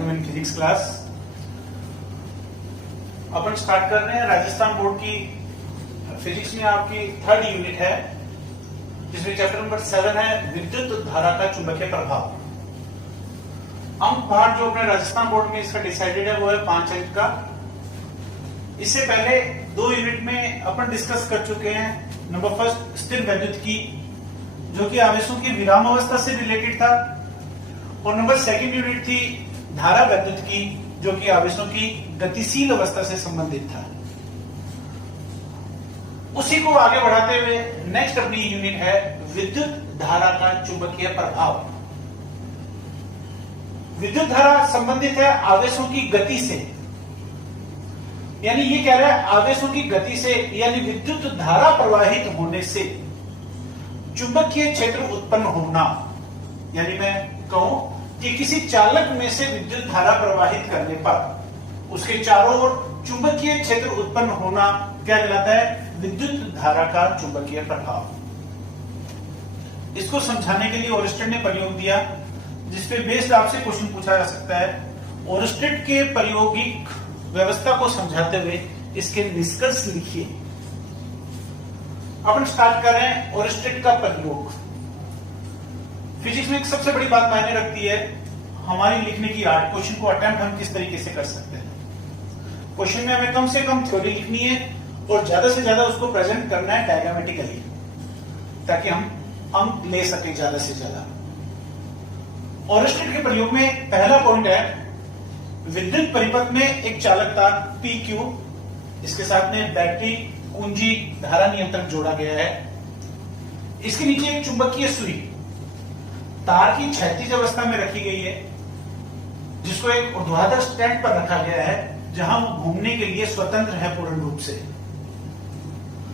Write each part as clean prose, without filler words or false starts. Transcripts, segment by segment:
Welcome in physics class. Upon start कर रहे हैं राजस्थान बोर्ड की फिजिक्स में आपकी थर्ड यूनिट है, जिसमें चैप्टर नंबर 7 है विद्युत धारा का चुंबकीय प्रभाव। अंक पाठ जो अपने राजस्थान बोर्ड में इसका डिसाइडेड है वो है 5 अंक का। इससे पहले 2 यूनिट में अपन डिस्कस कर चुके हैं। नंबर फर्स्ट स्थिर वैद्युत की, जो कि आवेशों की विराम अवस्था से रिलेटेड था, और नंबर सेकंड यूनिट थी धारा वैद्युत की, जो कि आवेशों की गतिशील अवस्था से संबंधित था। उसी को आगे बढ़ाते हुए नेक्स्ट अपनी यूनिट है विद्युत धारा का चुंबकीय प्रभाव। विद्युत धारा संबंधित है आवेशों की गति से, यानी ये कह रहा है आवेशों की गति से, यानी विद्युत धारा प्रवाहित होने से चुंबकीय क्षेत्र उत्पन्न होना। यानी मैं कहूं कि किसी चालक में से विद्युत धारा प्रवाहित करने पर उसके चारों ओर चुंबकीय क्षेत्र उत्पन्न होना क्या कहलाता है? विद्युत धारा का चुंबकीय प्रभाव। इसको समझाने के लिए ओरस्टेड ने प्रयोग दिया, जिसपे बेस्ड आपसे क्वेश्चन पूछा जा सकता है। ओरस्टेड के प्रायोगिक व्यवस्था को समझाते हुए इसके निष्कर्ष लिखिए। अपन स्टार्ट कर रहे हैं ओरस्टेड का प्रयोग। फिजिक्स में एक सबसे बड़ी बात मायने रखती है हमारी लिखने की आर्ट। क्वेश्चन को अटेम्प्ट हम किस तरीके से कर सकते हैं। क्वेश्चन में हमें कम से कम थ्योरी लिखनी है और ज्यादा से ज्यादा उसको प्रेजेंट करना है डायग्रामेटिकली, ताकि हम अंक ले सके ज्यादा से ज्यादा। ओरस्टेड के प्रयोग में पहला पॉइंट है विद्युत परिपथ में एक चालक तार PQ, इसके साथ में बैटरी, कुंजी, धारा नियंत्रक जोड़ा गया है। इसके नीचे एक चुंबकीय सुई तार की क्षैतिज अवस्था में रखी गई है, जिसको एक ऊर्ध्वाधर स्टैंड पर रखा गया है, जहां वो घूमने के लिए स्वतंत्र है पूर्ण रूप से।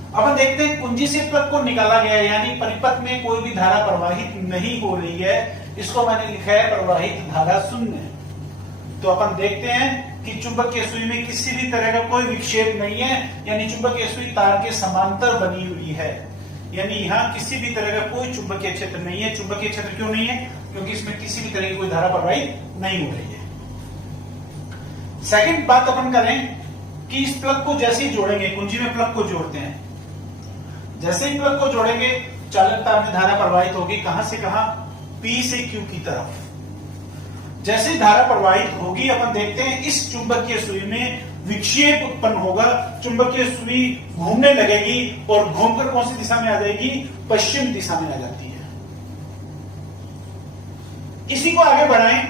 अब हम देखते हैं कुंजी से प्लग को निकाला गया है, यानी परिपथ में कोई भी धारा प्रवाहित नहीं हो रही है। इसको मैंने लिखा है प्रवाहित धारा शून्य। तो अपन देखते हैं कि चुंबकीय सुई में किसी भी तरह का कोई विक्षेप नहीं है, यानी चुंबकीय सुई तार के समांतर बनी हुई है, यानी यहां किसी भी तरह का कोई चुंबकीय क्षेत्र नहीं है। चुंबकीय क्षेत्र क्यों नहीं है? क्योंकि इसमें किसी भी तरह की कोई धारा प्रवाहित नहीं हो रही है। सेकंड बात अपन करें कि इस प्लग को जैसे ही जोड़ेंगे, कुंजी में प्लग को जोड़ते हैं, जैसे ही प्लग को जोड़ेंगे चालक तार में धारा प्रवाहित होगी। कहां से कहां? P से Q की तरफ। जैसे ही धारा प्रवाहित होगी, अपन देखते हैं इस चुंबकीय सुई में विक्षेप उत्पन्न होगा। चुंबकीय सुई घूमने लगेगी और घूमकर कौन सी दिशा में आ जाएगी? पश्चिम दिशा में आ जाती है। इसी को आगे बढ़ाएं,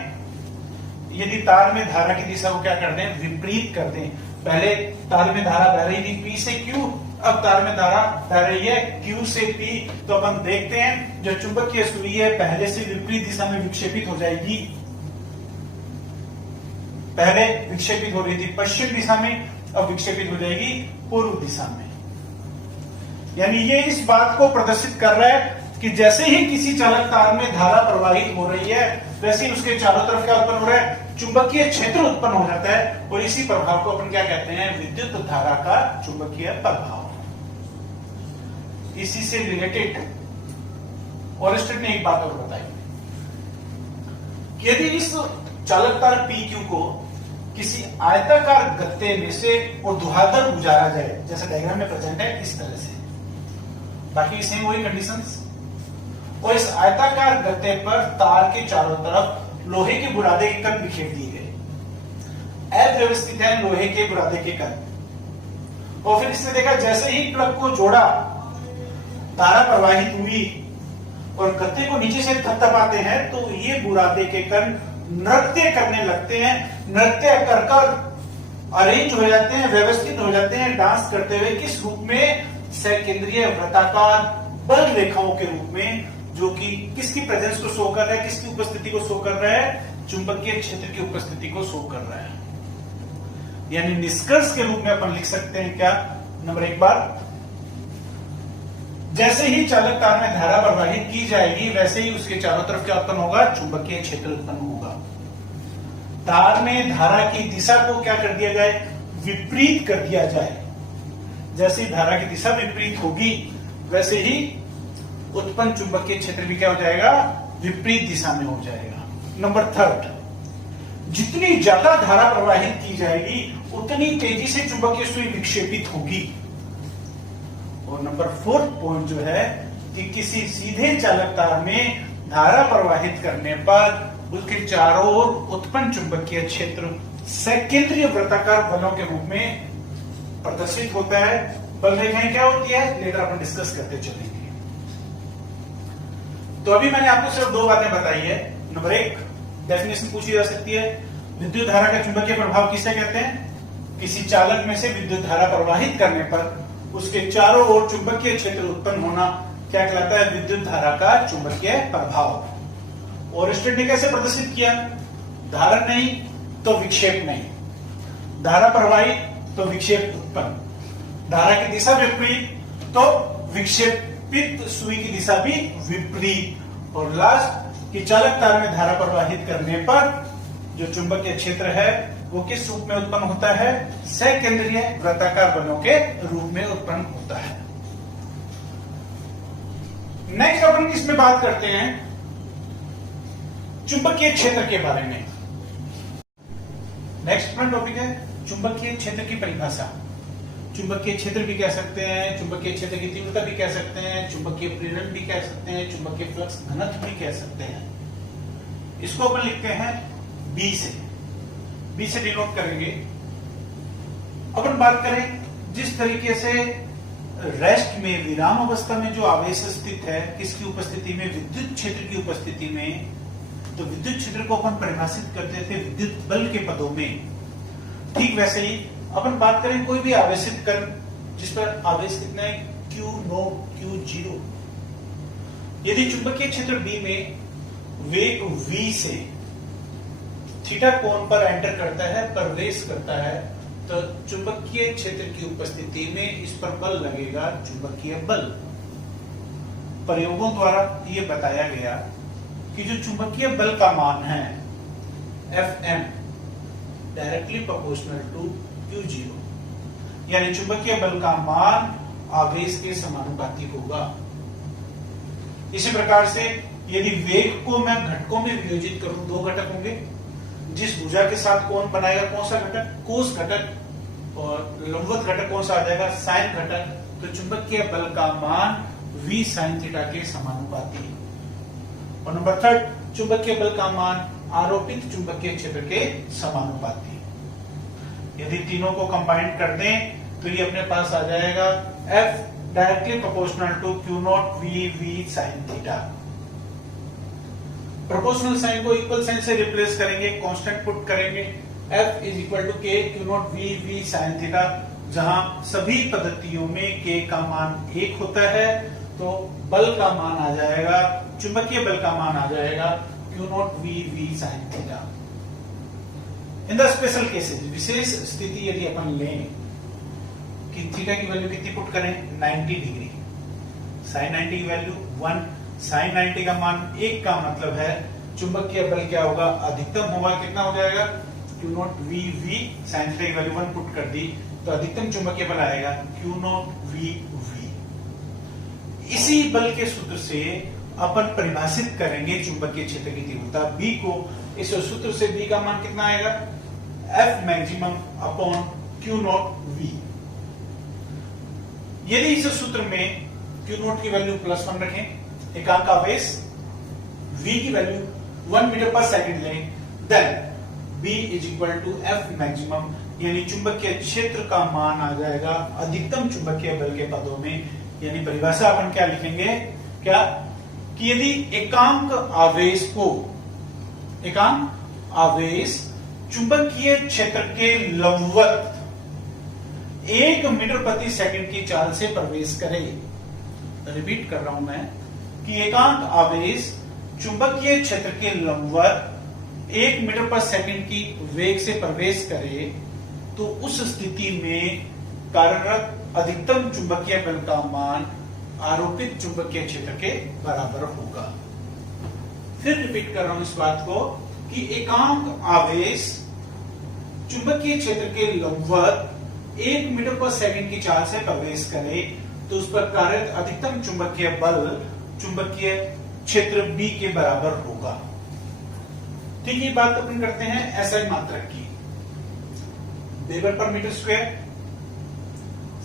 यदि तार में धारा की दिशा को क्या कर दें? विपरीत कर दें। पहले तार में धारा बह रही थी P से Q, अब तार में धारा बह रही है Q से P। तो अपन देखते हैं जो चुंबकीय सुई है पहले से विपरीत दिशा में विक्षेपित हो जाएगी। पहले विक्षेपित हो रही थी पश्चिम दिशा में, अब विक्षेपित हो जाएगी पूर्व दिशा में। यानी ये इस बात को प्रदर्शित कर रहा है कि जैसे ही किसी चालक तार में धारा प्रवाहित हो रही है, वैसे ही उसके चारों तरफ क्या उत्पन्न हो रहा है? चुंबकीय क्षेत्र उत्पन्न हो जाता है। और इसी प्रभाव को अपन क्या कहते हैं? विद्युत धारा का चुंबकीय प्रभाव। इसी से रिलेटेड ओरस्टेड ने एक बात और बताई कि यदि इस चालक तार PQ को किसी आयताकार गत्ते में से ऊर्ध्वाधर गुजारा जाए, जैसे डायग्राम में प्रेजेंट है इस तरह से, बाकी सेम वही कंडीशंस, और इस आयताकार गत्ते पर तार के चारों तरफ लोहे के बुरादे के कण बिखेर दिए गए। अव्यवस्थित है लोहे के बुरादे के कण। और फिर इसने देखा जैसे ही प्लग को जोड़ा, तारा प्रवाहित हुई और गत्ते को नीचे से थपथपाते हैं, तो ये बुरादे के कण नृत्य करने लगते हैं। नृत्य कर अरेंज हो जाते हैं, व्यवस्थित हो जाते हैं, डांस करते हुए। किस रूप में? सकेंद्रीय वृत्ताकार बल रेखाओं के रूप में, जो कि किसकी प्रेजेंस को शो कर रहा है? किसकी उपस्थिति को शो कर रहा है? चुंबकीय क्षेत्र की उपस्थिति को शो कर रहा है। यानी निष्कर्ष के रूप में अपन लिख सकते हैं क्या? नंबर 1 बार, जैसे ही चालक तार में धारा प्रवाहित की जाएगी, वैसे ही उसके चारों तरफ क्या उत्पन्न होगा? चुंबकीय क्षेत्र उत्पन्न होगा। तार में धारा की दिशा को क्या कर दिया जाए? विपरीत कर दिया जाए। जैसे ही धारा की दिशा विपरीत होगी, वैसे ही उत्पन्न चुंबकीय क्षेत्र भी क्या हो जाएगा? विपरीत दिशा में हो जाएगा। नंबर 3, जितनी ज्यादा धारा प्रवाहित की जाएगी उतनी तेजी से चुंबकीय सुई विक्षेपित होगी। और नंबर 4 पॉइंट जो है कि किसी सीधे चालक तार में धारा प्रवाहित करने पर उसके चारों ओर उत्पन्न चुंबकीय क्षेत्र सकेंद्रीय वृत्ताकार बलों के रूप में प्रदर्शित होता है। बल रेखाएं क्या होती है लेकर अपन डिस्कस करते चलेंगे। तो अभी मैंने आपको सिर्फ 2 बातें बताई है। नंबर 1 डेफिनेशन पूछी जा सकती है, विद्युत धारा का चुंबकीय प्रभाव किसे कहते हैं? किसी चालक में से विद्युत धारा प्रवाहित करने पर उसके चारों ओर चुंबकीय क्षेत्र उत्पन्न होना क्या कहलाता है? विद्युत धारा का चुंबकीय प्रभाव। और स्टडी ने कैसे प्रदर्शित किया? धारा नहीं तो विक्षेप नहीं, धारा प्रवाहित तो विक्षेप उत्पन्न, धारा की दिशा विपरीत तो विक्षेपित सुई की दिशा भी विपरीत, और लास्ट कि चालक तार में धारा प्रवाहित करने पर जो चुंबकीय क्षेत्र है वो किस रूप में उत्पन्न होता है? सकेंद्रीय वृत्ताकार बलों के रूप में उत्पन्न होता है। नेक्स्ट अपन इसमें बात करते हैं चुंबकीय क्षेत्र के बारे में। नेक्स्ट अपना टॉपिक है चुंबकीय क्षेत्र की परिभाषा। चुंबकीय क्षेत्र भी कह सकते हैं, चुंबकीय क्षेत्र की तीव्रता भी कह सकते हैं, चुंबकीय प्रेरण भी कह सकते हैं, चुंबकीय फ्लक्स घनत्व भी कह सकते हैं। इसको अपन लिखते हैं बी से डिनोट करेंगे। अपन बात करें जिस तरीके से रेस्ट में विराम अवस्था में जो आवेश स्थित है किसकी उपस्थिति में? विद्युत क्षेत्र की उपस्थिति में। तो विद्युत क्षेत्र को अपन परिभाषित करते थे विद्युत बल के पदों में। ठीक वैसे ही अपन बात करें कोई भी आवेशित कण जिस पर आवेश कितना है? Q0 Q0। यदि चुंबकीय क्षेत्र B में वेग V से थीटा कोण पर एंटर करता है, प्रवेश करता है, तो चुंबकीय क्षेत्र की उपस्थिति में इस पर बल लगेगा, चुंबकीय बल। प्रयोगों द्वारा यह बताया गया कि जो चुंबकीय बल का मान है Fm directly proportional to Q0, यानी चुंबकीय बल का मान आवेश के समानुपाती होगा। इसी प्रकार से यदि वेग को मैं घटकों में वियोजित करूं, 2 घटक होंगे, जिस भुजा के साथ कोण बनाएगा कौन सा घटक? कोस घटक, और लंबवत घटक कौन सा आ जाएगा? साइन घटक। तो चुंबकीय बल का मान V sin थीटा के समानुपाती। और नंबर 3 चुंबकीय बल का मान आरोपित चुंबकीय क्षेत्र के समानुपाती। यदि तीनों को कंबाइन कर दें तो ये अपने पास आ जाएगा F directly proportional to Q0 V sin theta. Proportional sign को इक्वल साइन से रिप्लेस करेंगे, कांस्टेंट पुट करेंगे, F is equal to K Q0 V sin theta. जहां सभी पद्धतियों में K का मान 1 होता है तो बल का मान आ जाएगा, चुंबकीय बल का मान आ जाएगा Q0 V sin थीटा। इन द स्पेशल केसेस, विशेष स्थिति यदि अपन लें कि थीटा की वैल्यू कितनी पुट करें? 90 डिग्री, साइन 90 की वैल्यू 1, साइन 90 का मान 1 का मतलब है चुंबकीय बल क्या होगा? अधिकतम होगा। कितना हो जाएगा? Q0 V sin थीटा की वैल्यू 1 पुट कर दी तो अधिकतम चुंबकीय बल आएगा Q0 V। इसी बल के सूत्र से अपन परिभाषित करेंगे चुंबकीय क्षेत्र की तीव्रता B को। इस सूत्र से B का मान कितना आएगा? F maximum upon Q0 V। यदि इस सूत्र में Q0 की वैल्यू +1 रखें, एकांक आवेश V की वैल्यू 1 मीटर पर सेकंड लें, then B is equal to F maximum, यानी चुंबकीय क्षेत्र का मान आ जाएगा अधिकतम चुंबकीय बल के पदों में। यानी परिभाषा अपन क्या लिखेंगे? क्या कि यदि एकांक आवेश चुंबकीय क्षेत्र के लंबवत 1 मीटर प्रति सेकंड की चाल से प्रवेश करे। रिपीट कर रहा हूं मैं कि एकांक आवेश चुंबकीय क्षेत्र के लंबवत 1 मीटर पर सेकंड की वेग से प्रवेश करे तो उस स्थिति में कार्यरत अधिकतम चुंबकीय बल का मान आरोपित चुंबकीय क्षेत्र के बराबर होगा। फिर रिपीट कर रहा हूं इस बात को कि एकांक आवेश चुंबकीय क्षेत्र के लंबवत 1 मीटर पर सेकंड की चाल से प्रवेश करे तो उस पर कार्यरत अधिकतम चुंबकीय बल चुंबकीय क्षेत्र B के बराबर होगा। ठीक है, बात अपन करते हैं एसआई मात्रक की। वेबर पर मीटर स्क्वायर,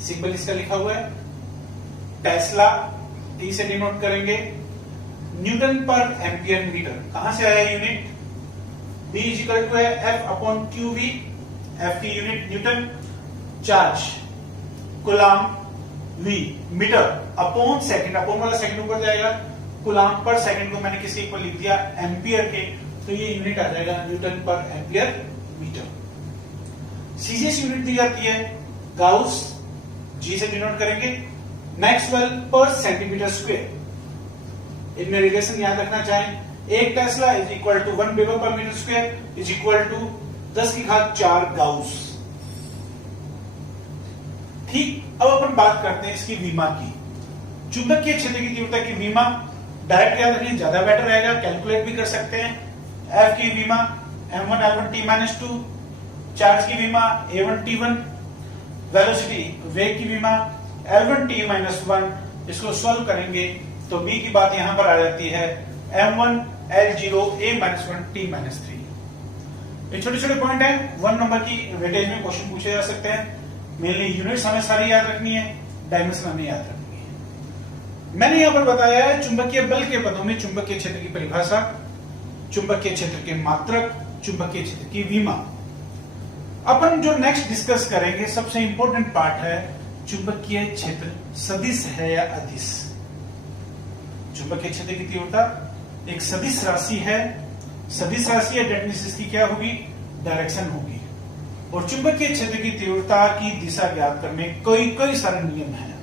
सिंबल इसका लिखा हुआ है। टेस्ला टी से डिनोट करेंगे। न्यूटन पर एम्पियर मीटर, कहां से आया unit? B is equal to F upon Q V, F की unit newton. Charge coulomb, V metre upon second, upon वाला सेकंड ऊपर जाएगा, कूलाम पर सेकंड को मैंने किसी को लिख दिया एम्पियर के, तो ये यूनिट आ जाएगा न्यूटन पर एम्पियर मीटर। सीजीएस यूनिट दी जाती है गाउस, G से डिनोट करेंगे। मैक्सवेल पर सेंटीमीटर स्क्वायर, इनमें रिलेशन याद रखना चाहें, एक tesla is equal to 1 weber पर metre square is equal to 10⁴ gauss. ठीक, अब अपन बात करते हैं इसकी वीमा की। चुंबकीय क्षेत्र की तीव्रता की वीमा डायरेक्ट याद रखिए, ज्यादा बेटर रहेगा, कैलकुलेट भी कर सकते हैं। F की वीमा m1 l1 t-2, चार्ज की वीमा a1 t1, वेलोसिटी वेग की वीमा l1 t-1। इसको सॉल्व करेंगे तो b की बात यहां पर आ जाती है m1 l0 a-1 t-3। ये छोटे छोटे पॉइंट है, 1 नंबर की वेटेज में क्वेश्चन पूछे जा सकते हैं। मेनली यूनिट्स हमें सारी याद रखनी है, डायमेंशन हमें याद रखनी है। मैंने यहां पर बताया है चुंबकीय बल के पदों में चुंबकीय क्षेत्र की परिभाषा, चुंबकीय क्षेत्र के मात्रक, चुंबकीय क्षेत्र की वीमा। अपन जो नेक्स्ट डिस्कस करेंगे सबसे इंपॉर्टेंट पार्ट है चुंबकीय क्षेत्र सदिश है या अदिश। चुंबकीय क्षेत्र की तीव्रता एक सदिश राशि है, सदिश राशि है, डेट मींस इसकी क्या होगी? डायरेक्शन होगी। और चुंबकीय क्षेत्र की तीव्रता की दिशा ज्ञात करने कई सारे नियम हैं।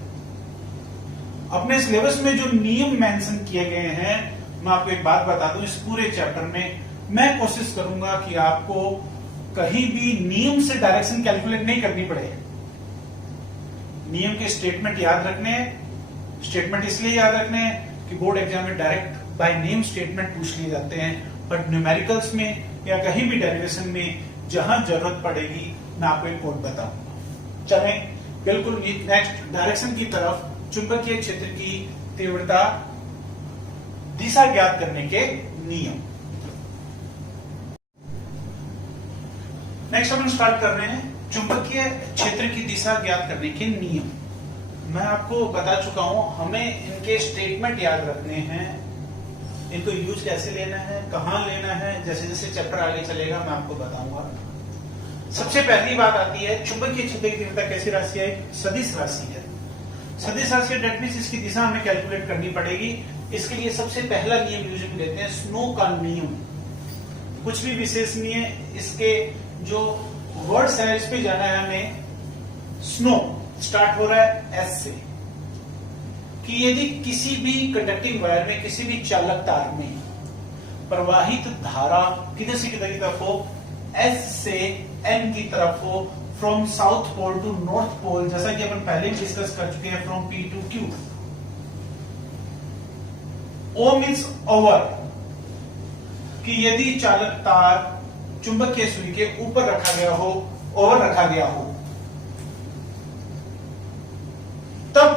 अपने सिलेबस में जो नियम मेंशन किए गए हैं, मैं आपको एक बात बता दूं, इस पूरे चैप्टर में मैं कोशिश करूंगा कि आपको कहीं भी नियम से डायरेक्शन कैलकुलेट नहीं करनी पड़े। नियम के स्टेटमेंट याद रखने हैं। स्टेटमेंट इसलिए याद रखने हैं कि बोर्ड एग्जाम में डायरेक्ट बाय नेम स्टेटमेंट पूछ लिए जाते हैं, बट न्यूमेरिकल्स में या कहीं भी डेरिवेशन में जहां जरूरत पड़ेगी मैं आपको एक कोड बताऊंगा। चलें बिल्कुल नेक्स्ट डायरेक्शन की तरफ, चुंबकीय क्षेत्र की तीव्रता दिशा ज्ञात करने के नियम। नेक्स्ट हम स्टार्ट कर रहे हैं चुंबकीय क्षेत्र की दिशा ज्ञात करने के नियम। मैं आपको बता चुका हूं, हमें इनके स्टेटमेंट याद रखने हैं, इनको यूज कैसे लेना है, कहां लेना है, जैसे जैसे चैप्टर आगे चलेगा मैं आपको बताऊंगा। सबसे पहली बात आती है चुंबकीय क्षेत्र की तीव्रता कैसी राशि है? सदिश राशि है। सदिश राशि है, डेट मींस इसकी दिशा हमें कैलकुलेट करनी पड़ेगी। इसके लिए सबसे पहला नियम यूज लेते हैं स्नो का नियम। कुछ भी विशेष नहीं है, इसके जो वर्ड्स है इस पे जाना है हमें। स्नो स्टार्ट हो रहा है एस से, कि यदि किसी भी कंडक्टिंग वायर में, किसी भी चालक तार में प्रवाहित धारा किधर से किधर की तरफ हो? एस से एन की तरफ हो, from south pole to north pole, जैसा कि अपन पहले डिस्कस कर चुके हैं, from P to Q. O means over, कि यदि चालक तार चुंबकीय सुई के ऊपर रखा गया हो, ओवर रखा गया हो, तब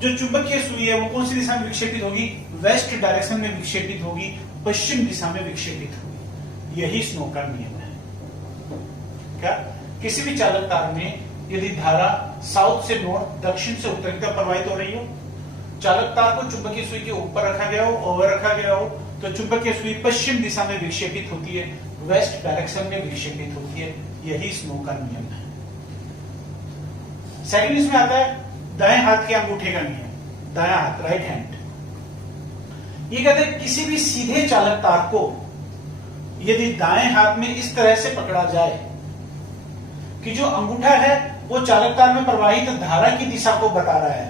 जो चुंबकीय सुई है वो कौन सी दिशा में विक्षेपित होगी? वेस्ट डायरेक्शन में विक्षेपित होगी, पश्चिम दिशा में विक्षेपित होगी। यही स्नो का नियम है। क्या? किसी भी चालक तार में यदि धारा साउथ से नॉर्थ, दक्षिण से उत्तर की तरफ प्रवाहित हो रही हो, चालक तार को चुंबकीय सुई के ऊपर रखा गया हो, ओवर रखा गया हो, तो चुंबकीय सुई पश्चिम दिशा में विक्षेपित होती है, वेस्ट डायरेक्शन में विक्षेपित होती है। यही स्नो का नियम है। सेकंड इसमें आता है दाएं हाथ के अंगूठे का नियम। दायां हाथ, राइट हैंड। ये कहते हैं किसी भी सीधे चालक तार को यदि दाएं हाथ में इस तरह से पकड़ा जाए कि जो अंगूठा है वो चालक तार में प्रवाहित धारा की दिशा को बता रहा है,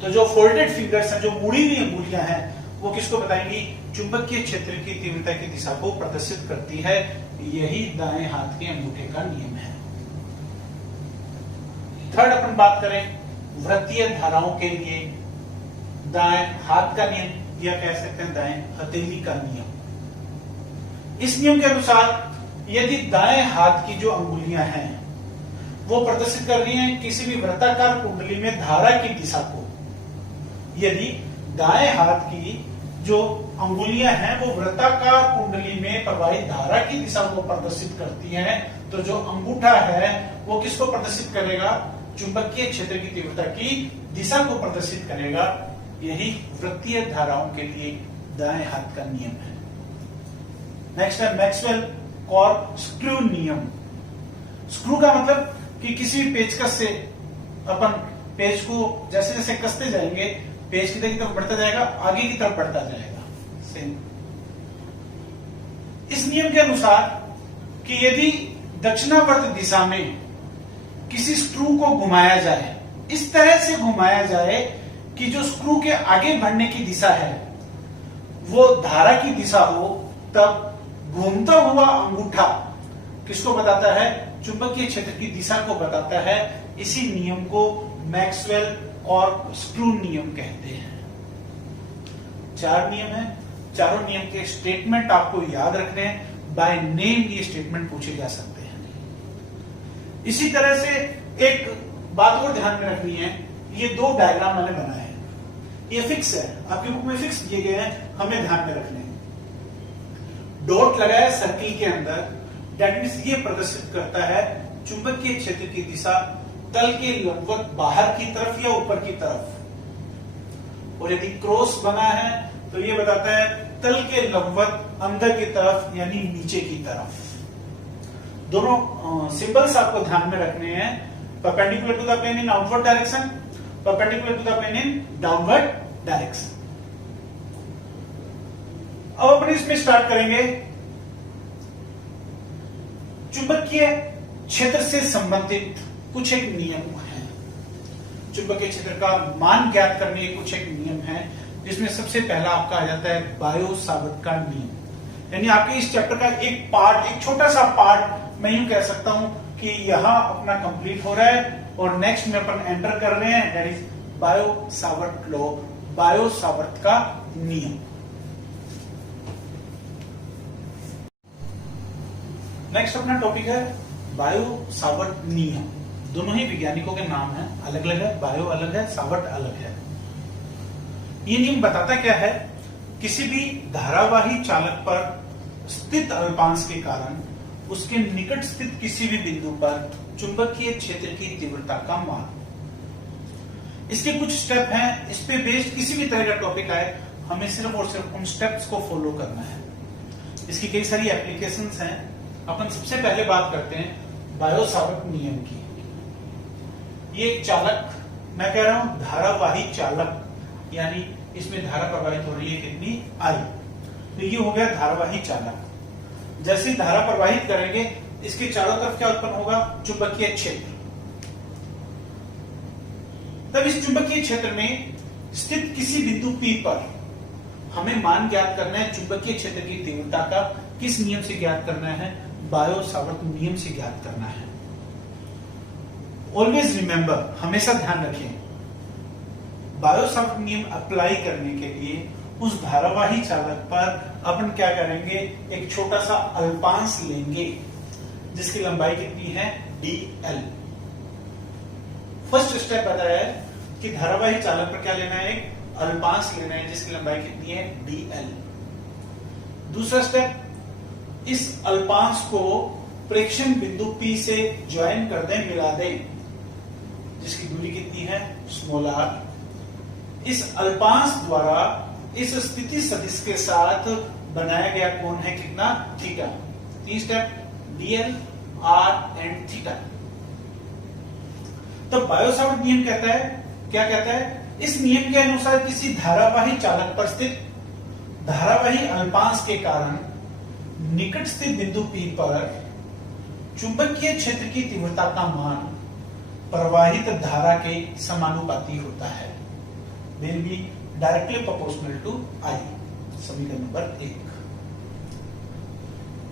तो जो फोल्डेड फिंगर्स हैं, जो मुड़ी हुई अंगुलियां हैं, वो किसको बताएंगी? चुंबकीय क्षेत्र की तीव्रता की दिशा को प्रदर्शित करती है। यही दाएं हाथ के अंगूठे का नियम है। थर्ड अपन बात करें वृत्तीय धाराओं के लिए दाएं हाथ का नियम, या कह सकते हैं दाएं हथेली का नियम। इस नियम के अनुसार यदि दाएं हाथ की जो अंगुलियां हैं वो प्रदर्शित कर रही हैं किसी भी वृत्ताकार कुंडली में धारा की दिशा को, यदि दाएं हाथ की जो अंगुलियां हैं वो वृत्ताकार कुंडली में प्रवाहित धारा की दिशा को प्रदर्शित करती हैं। तो जो अंगूठा है वो किसको प्रदर्शित करेगा? चुंबकीय क्षेत्र की तीव्रता की दिशा को प्रदर्शित करेगा। यही वृत्तीय धाराओं के लिए दाएं हाथ का नियम है। नेक्स्ट है मैक्सवेल कॉर्कस्क्रू नियम। स्क्रू का मतलब कि किसी पेचकस से अपन पेच को जैसे जैसे कसते जाएंगे पेच की तरफ बढ़ता जाएगा, आगे की तरफ बढ़ता जाएगा। सेम इस नियम के अनुसार कि यदि दक्षिणावर्त दिशा में किसी स्क्रू को घुमाया जाए, इस तरह से घुमाया जाए कि जो स्क्रू के आगे बढ़ने की दिशा है वो धारा की दिशा हो, तब घूमता हुआ अंगूठा किसको बताता है? चुंबकीय क्षेत्र की दिशा को बताता है। इसी नियम को मैक्सवेल कॉर्कस्क्रू नियम कहते हैं। 4 नियम है, चारों नियम के स्टेटमेंट आपको याद रखने हैं। बाय नेम ये स्टेटमेंट पूछे जा सकते हैं। इसी तरह से एक बात और ध्यान में रखनी है, ये 2 डायग्राम मैंने बनाए हैं, ये फिक्स है, आपकी बुक में फिक्स दिए गए हैं, हमें ध्यान में रखने हैं। डॉट लगाया सर्किल के अंदर, दैट मीन्स ये प्रदर्शित करता है चुंबकीय क्षेत्र की दिशा तल के लंबवत बाहर की तरफ या ऊपर की तरफ। और यदि क्रॉस बना है तो ये बताता है तल के लंबवत अंदर की तरफ यानी नीचे की तरफ। दोनों सिंबल्स आपको ध्यान में रखने हैं। Perpendicular to the plane in outward direction, perpendicular to the plane in downward direction. अब अपन इसमें स्टार्ट करेंगे। चुंबकीय क्षेत्र से संबंधित कुछ एक नियम है। चुंबकीय क्षेत्र का मान ज्ञात करने के कुछ एक नियम है, जिसमें सबसे पहला आपका आ जाता है बायो सावर्त का नियम। यानी आपके इस चैप्टर का एक पार्ट, एक छोटा सा पार्ट मैं यूं कह सकता हूं कि यहां अपना कंप्लीट हो रहा है और नेक्स्ट में अपन एंटर कर रहे हैं, that is bio Savart law, bio Savart का नियम। नेक्स्ट अपना टॉपिक है बायो सावर्त नियम। दोनों ही वैज्ञानिकों के नाम हैं, अलग अलग है, बायो अलग है, सावर्त अलग है। ये नियम बताता क्या है? किसी भी धारावाही चालक पर स्थित अल्पांश के कारण उसके निकट स्थित किसी भी बिंदु पर चुंबकीय क्षेत्र की तीव्रता का मान। इसके कुछ स्टेप हैं, इस पे बेस्ड किसी भी तरह का टॉपिक आए हमें सिर्फ और सिर्फ उन स्टेप्स को फॉलो करना है। इसकी कई सारी एप्लीकेशंस हैं। अपन सबसे पहले बात करते हैं बायो सावर्त नियम की। ये एक चालक, मैं कह रहा हूं धारावाही चालक, यानी इसमें धारा प्रवाहित हो रही है कितनी? I। तो ये हो गया धारावाही चालक। जैसे धारा प्रवाहित करेंगे इसके चारों तरफ क्या उत्पन्न होगा? चुंबकीय क्षेत्र। तब इस चुंबकीय क्षेत्र में स्थित किसी बिंदु P पर हमें मान ज्ञात करना है चुंबकीय क्षेत्र की तीव्रता का। किस नियम से ज्ञात करना है? बायो सावर्त नियम से ज्ञात करना है। ऑलवेज रिमेंबर, हमेशा ध्यान रखें, बायो सावर्त नियम अप्लाई करने के लिए उस धारावाही चालक पर अपन क्या करेंगे? एक छोटा सा अल्पांश लेंगे जिसकी लंबाई कितनी है? dl। फर्स्ट स्टेप बताया है कि धारावाही चालक पर क्या लेना है? एक अल्पांश लेना है जिसकी लंबाई कितनी है? dl। दूसरा स्टेप, इस अल्पांश को प्रेक्षण बिंदु P से ज्वाइन कर दें, मिला दें, जिसकी दूरी कितनी है? Small r। इस अल्पांश द्वारा इस स्थिति सदिश के साथ बनाया गया कोण है कितना? Theta. 3 step, dl, r and theta. तो बायो सावर्त नियम कहता है, क्या कहता है? इस नियम के अनुसार किसी धारावाही चालक पर स्थित धारावाही अल्पांश के कारण निकट स्थित बिंदु P पर चुंबकीय क्षेत्र की तीव्रता का मान प्रवाहित धारा के समानुपाती होता है। Will be directly proportional to I। समीकरण नंबर 1।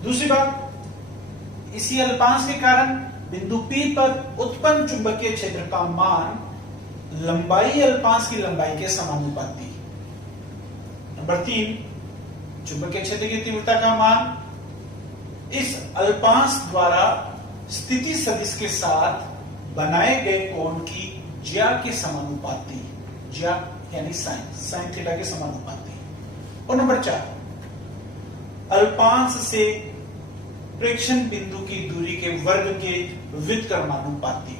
दूसरी बात, इसी अल्पांश के कारण बिंदु P पर उत्पन्न चुंबकीय क्षेत्र का मान लंबाई अल्पांश की लंबाई के समानुपाती। नंबर 3, चुंबकीय क्षेत्र की तीव्रता का मान इस अल्पांश द्वारा स्थिति सदिश के साथ बनाए गए कोण की ज्या के समानुपाती। ज्या यानी साइन थीटा के समानुपाती। और नंबर 4, अल्पांश से प्रेक्षण बिंदु की दूरी के वर्ग के व्युत्क्रमानुपाती,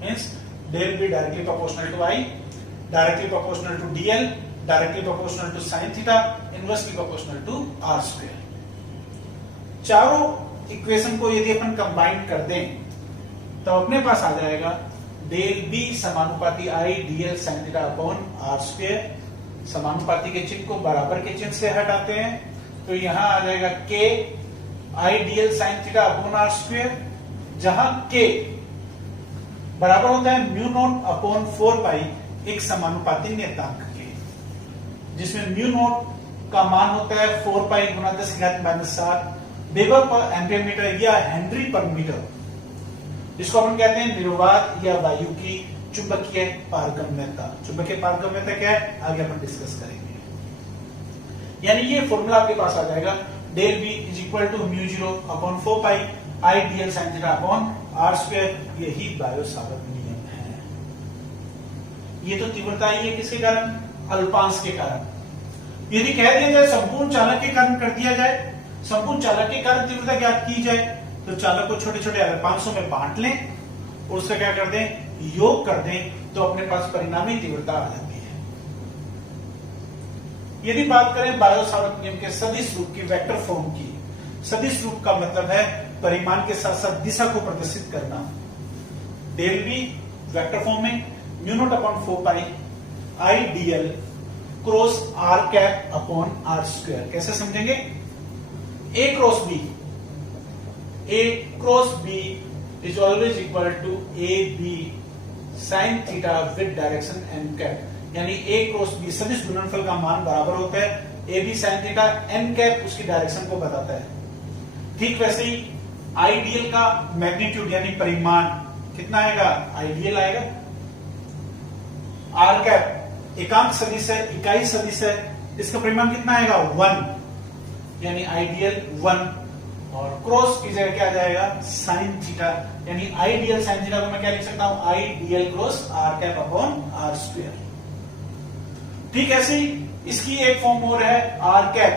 means del B directly proportional to I, directly proportional to dl, directly proportional to sine theta, inversely proportional to r square. चारों इक्वेशन को यदि अपन कंबाइन कर दें तो अपने पास आ जाएगा डेल बी समानुपाती I dl sine theta upon are square. समानुपाती के चिन्ह को बराबर के चिन्ह से हटाते हैं तो यहां आ जाएगा k I dl sine theta upon are square, जहां के बराबर होता है म्यू नॉट अपॉन 4 पाई एक समानुपाती नियतांक के, जिसमें म्यू नॉट का मान होता है 4 पाई गुना 10⁻⁷ वेबर पर एम्पियर मीटर या हेनरी पर मीटर। इसको अपन कहते हैं निर्वात या वायु की चुंबकीय पारगम्यता। चुंबकीय पारगम्यता क्या है आगे अपन डिस्कस करेंगे। यानी ये फॉर्मूला आपके पास आ जाएगा del B is equal to mu 0 upon 4 pi I dl sine theta upon are square. यही बायो सावर्त नियम है। ये तो तीव्रता ही है किसके कारण? अल्पांश के कारण। यदि कह दिया जाए संपूर्ण चालक के कारण कर दिया जाए, संपूर्ण चालक के कारण तीव्रता ज्ञात की जाए, तो चालक को छोटे छोटे अल्पांशों में बांट लें और उसका क्या कर दें, योग कर दें, तो अपने पास परिणामी तीव्रता आ जाती है। यदि बात करें बायो सावर्त नियम के सदिश रूप की, वेक्टर फॉर्म की, सदिश रूप का मतलब है परिमाण के साथ साथ दिशा को प्रदर्शित करना। डेल बी वेक्टर फॉर्म में mu not upon 4 pi I dl cross are cap upon are square. कैसे समझेंगे? A cross B, A cross B is always equal to A B sine theta with direction n cap. यानी A cross B सदिश गुणनफल का मान बराबर होता है A B sine theta, N cap उसकी डायरेक्शन को बताता है। ठीक वैसे ही आईडीएल का मैग्नीट्यूड यानी परिमाण कितना आएगा? आईडीएल आएगा। आर कैप एकांक सदिश है, इकाई सदिश है, इसका परिमाण कितना आएगा? 1, यानी आईडीएल 1। और क्रॉस की जगह क्या आ जाएगा? साइन थीटा, यानी आईडीएल साइन थीटा को मैं क्या लिख सकता हूं? IDL cross are cap upon are square. ठीक ऐसे ही इसकी एक फॉर्म और है आर कैप,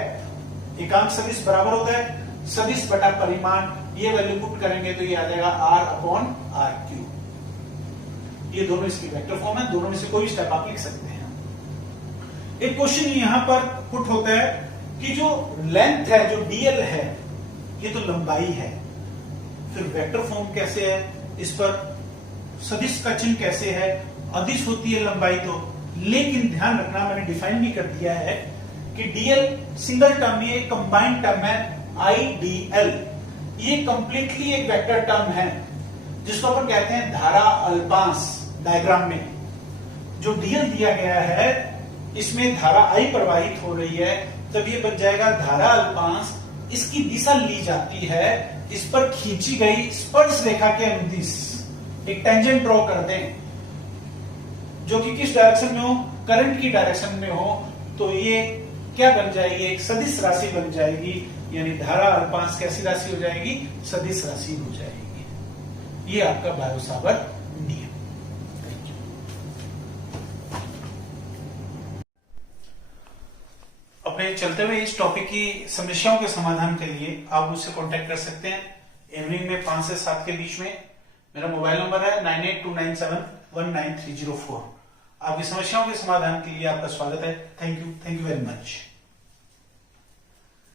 एकांक सदिश बराबर होता है सदिश बटा परिमाण। ये वैल्यू पुट करेंगे तो ये आ जाएगा आर अपॉन आर क्यूब। ये दोनों इसकी वेक्टर फॉर्म है, दोनों में से कोई स्टेप आप लिख सकते हैं। एक क्वेश्चन यहां पर पुट होता है कि जो लेंथ है, जो डीएल है, ये तो लंबाई है, फिर वेक्टर फॉर्म कैसे है, इस पर सदिश का चिन्ह कैसे है? अदिश होती है लंबाई तो, लेकिन ध्यान रखना मैंने डिफाइन भी कर दिया है कि डीएल सिंगल टर्म, ये कंबाइंड टर्म है आईडीएल। ये कंप्लीटली एक वेक्टर टर्म है जिसको अपन कहते हैं धारा अल्पांश। डायग्राम में जो डीएल दिया गया है इसमें धारा आई प्रवाहित हो रही है, तब ये बन जाएगा धारा अल्पांश। इसकी दिशा ली जाती है, इस पर खींची गई स्पर्श रेखा के अनुदिश एक टेंजेंट ड्रॉ कर दें जो कि किस डायरेक्शन में हो? करंट की डायरेक्शन में हो, तो ये क्या बन जाएगी? एक सदिश राशि बन जाएगी। यानी धारा अल्पांश कैसी राशि हो जाएगी? सदिश राशि हो जाएगी। ये आपका बायो सावर्त नियम। अपने चलते हुए इस टॉपिक की समस्याओं के समाधान के लिए आप मुझसे कांटेक्ट कर सकते हैं इवनिंग में 5 से 7 के बीच में। मेरा मोबाइल नंबर है 9829719304। आपकी समस्याओं के समाधान के लिए आपका स्वागत है। Thank you very much.